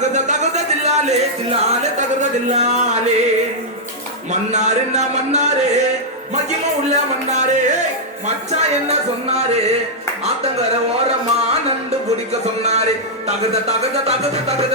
தகுத தில்லாலே தில்லாலே தகுத தில்லாலே மன்னாரு மன்னாரே மகிம உள்ள மன்னாரே மச்சா என்ன சொன்னாரு ஆத்தங்கர ஓரமா நண்டு பிடிக்க சொன்னாரு தகுத தகுத தகுத தகுத